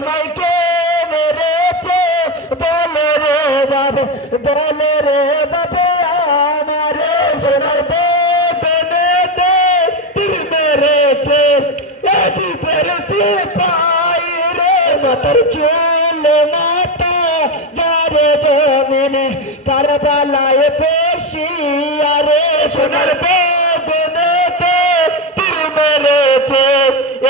তোমাকে মেরেছে বলে রে বাবে আমারে সোনার বেদনেতে তীর মেরেছে এজিদের সিপাই রে মাথার চুল মাথা যারে জমিনে কারবালায় বেশি আরে সোনার বেদনেতে তীর মেরেছে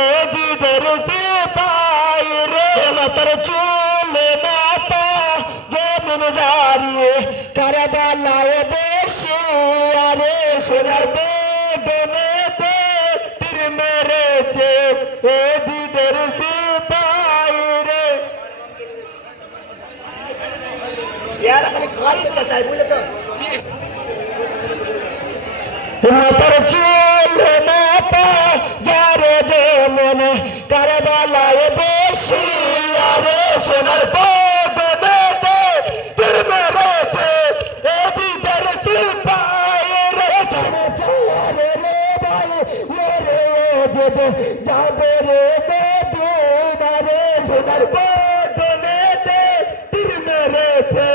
এজিদের সিপাই রে মাথার চুল মাথা জমিন জারিয়ে কারবালায় বেশি আরে সোনার বেদনেতে তীর মেরেছে এজিদের সিপাই রে यार खाली खाली चाचा बोले तो মাথার চুল মাথা যারে যেমন কারবালায় বেশি আরে সোনার বেদনেতে তীর মেরেছে এজিদের সিপাই রে চলে চলে রে ভাই ওরে যেতে যাবে রে বেদনা রে সোনার বেদনেতে তীর মেরেছে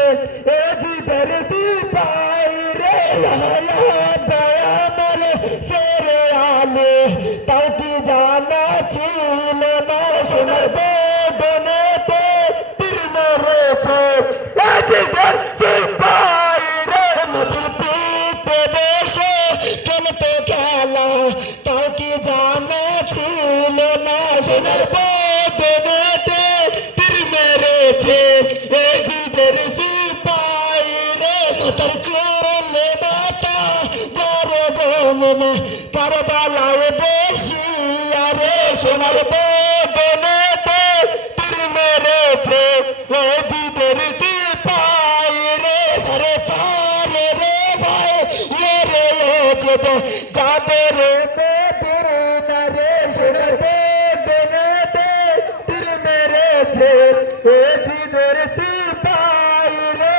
এজিদের সিপাই রে সেরে আলে তাও কি জানা ছিল না সোনার বেদনেতে তীর মেরেছে এজিদের সিপাই রে নদীর পিঠে বসে খেলতে খেলা তাও কি জানা ছিল না সোনার বেদনেতে তীর মেরেছে এজিদের সিপাই রে মাথার চুল মাথা যারে জমনে কারবালায় বেশি আরে সোনার বেদনেতে তীর মেরেছে এজিদের সিপাই রে ঝরে চারে রে ভাই রে যেতে যাবে রে বেদনা রে সোনার বেদনেতে তীর মেরেছে এজিদের সিপাই রে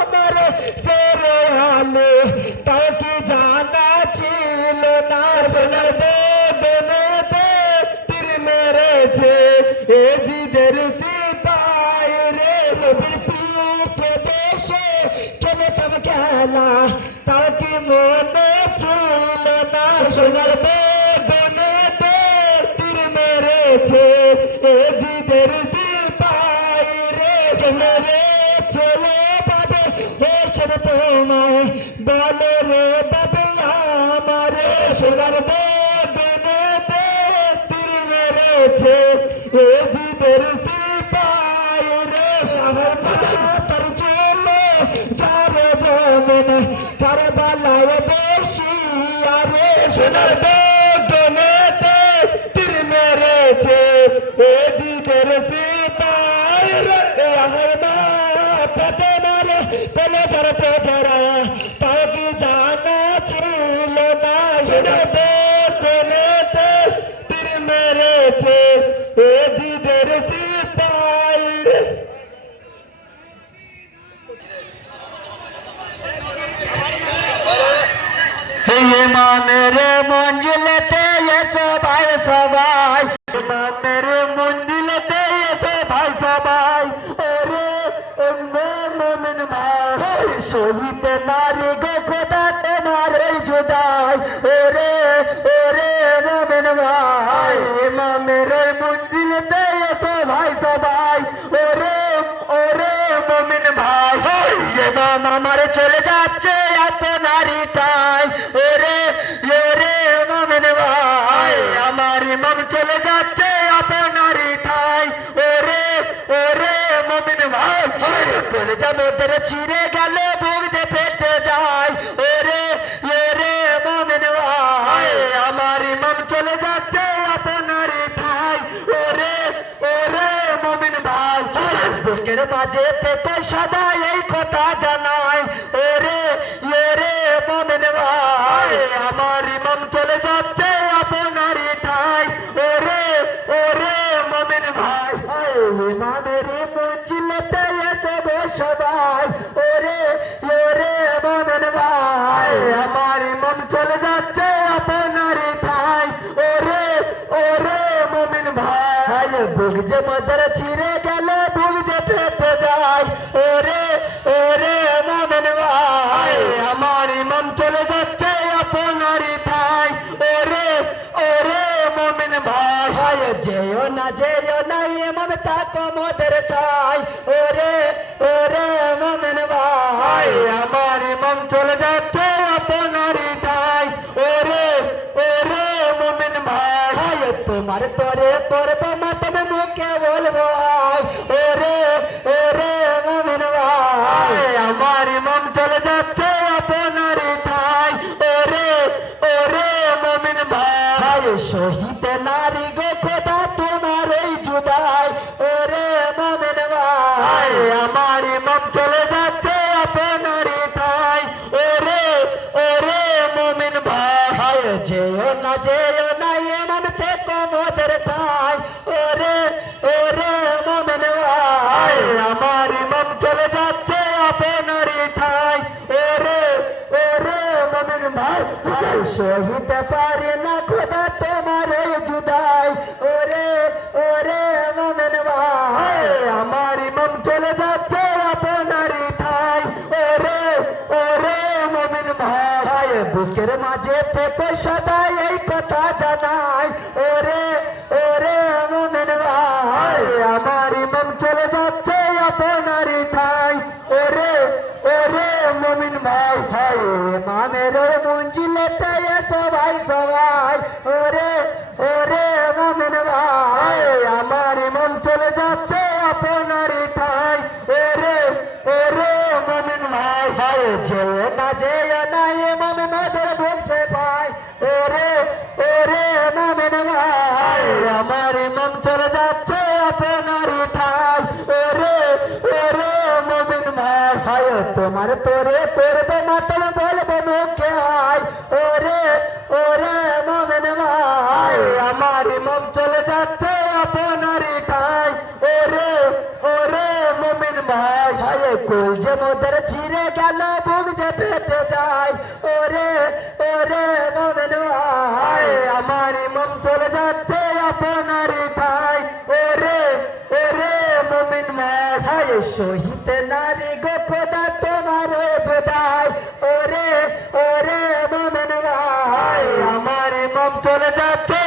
আমার সেরে আলে তাও কি জানা ছিল না সোনার বেদনেতে তীর মেরেছে এজিদের সিপাই রে নবীর পিঠে বসে খেলতাম খেলা তাও কি মনে ছিল না সোনার বেদনেতে তীর মেরেছে এজিদের সিপাই রে মেরেছে বাবে এসব তোমায় বলে রে বাবে আমারে সোনার বেদনেতে তীর মেরেছে এজিদের সিপাই রে আমার মাথার চুল যারে জমিনে কারবালায় বেশি আরে সোনার বেদনেতে তীর মেরেছে এজিদের সিপাই রে আমার পেটে মারে পেলে যারা পেটেরা তাও কি জানা ছিল না সোনার বেদনেতে তীর মেরেছে এজিদের সিপাই রে ইমামের মঞ্জিলেতে এসে ভাই সবাই ইমামের মঞ্জিলেতে এসে ভাই সবাই ওরে মোমিন ভাই শহীদ নারী গো খোদা তোমার এই জুদাই ওরে ওরে মোমিন ভাই ইমামের মঞ্জিলেতে এসে ভাই সবাই ওরে ওরে মোমিন ভাই ইমাম আমার চলে যাচ্ছে আপনারিটাই ওরে ওরে মোমিন ভাই আমার ইমাম চলে যাচ্ছে আপনারিটাই ওরে ওরে মোমিন ভাই চলে যাবে তোর চিরে গেলে বুক যে পেটে যায় ওরে ওরে মোমিন ভাই আমার ইমাম চলে যাচ্ছে আপনারিটাই ওরে ওরে মোমিন ভাই বুকের মাঝে পেটে সদা এই কথা জানাই ওরে ওরে মোমিন ভাই আমার ইমাম চলে যাচ্ছে আপনারই ঠাই ওরে ওরে মোমিন ভাই ইমামের মঞ্জিলেতে এসে গো সবাই ওরে ওরে মোমিন ভাই আমার ইমাম চলে যাচ্ছে আপনারই ঠাই ওরে ওরে মোমিন ভাই বুক যে মদের ছিঁড়ে গেল বুক যে পেতে যায় ওরে ওরে মোমেন ভাই আমার ইমাম চলে যাচ্ছে আপনারই ঠাই ওরে ওরে মোমেন ভাই যেও না ইমাম তাকো মদের ঠাই ওরে ওরে মোমেন ভাই আমার ইমাম চলে যাচ্ছে আপনারই ঠাই ওরে ওরে মোমেন ভাই তোমার তোরে করবো মাতবে মুখে বলবো ওরে ওরে মোমেন ভাই আমার ইমাম চলে যাচ্ছে আপনারই ঠাই ওরে ওরে মোমেন ভাই শহীদ নারী গো খোদা তোমার এই জুদাই ওরে মোমেন ভাই আমার ইমাম চলে যাচ্ছে আপনারই ঠাই ওরে ওরে মোমেন ভাই যেও না ইমাম থেকে মদের ঠাই ওরে ওরে মোমেন ভাই আমার ইমাম চলে যাচ্ছে আপনারই ঠাই ওরে ওরে মোমেন ভাই সহিতে পারে না খোদা তোমার এই জুদাই ওরে ওরে মোমেন ভাই আমার ইমাম চলে যাচ্ছে আপনারই ঠাই ওরে ওরে মোমেন ভাই বুকের মাঝে থেকে সদা এই কথা জানাই ওরে ওরে মোমেন ভাই আমার ইমাম চলে যাচ্ছে আপনারই ঠাই ওরে ওরে মোমেন ভাই ভাই মামের মঞ্জিলেতে সবাই সবাই ওরে ওরে মোমেন ভাই আমার ইমাম চলে যাচ্ছে আপনারই ঠাই ওরে ওরে মোমেন ভাই ভাই যেও না ইমাম মদের ভুগছে ভাই ওরে ওরে মোমেন ভাই আমার ইমাম চলে যাচ্ছে আপনারই ঠাই ওরে ওরে মোমেন ভাই তোমার তোরে করবে মাতল বলবে মুখে আয় ওরে ওরে মোমেন ভাই আমার ইমাম চলে যাচ্ছে আপনারই ঠাই ওরে ওরে মোমেন ভাই কুল যে মোদের ছিঁড়ে গেল বুক যে পেটে যায় ওরে ওরে মোমেন ভাই আমার ইমাম চলে যাচ্ছে আপনারই ঠাই ওরে ওরে মোমেন ভাই শহীদ নারী গো খোদা তোমার জোদাই ওরে ওরে মোমেন ভাই আমার ইমাম চলে যাচ্ছে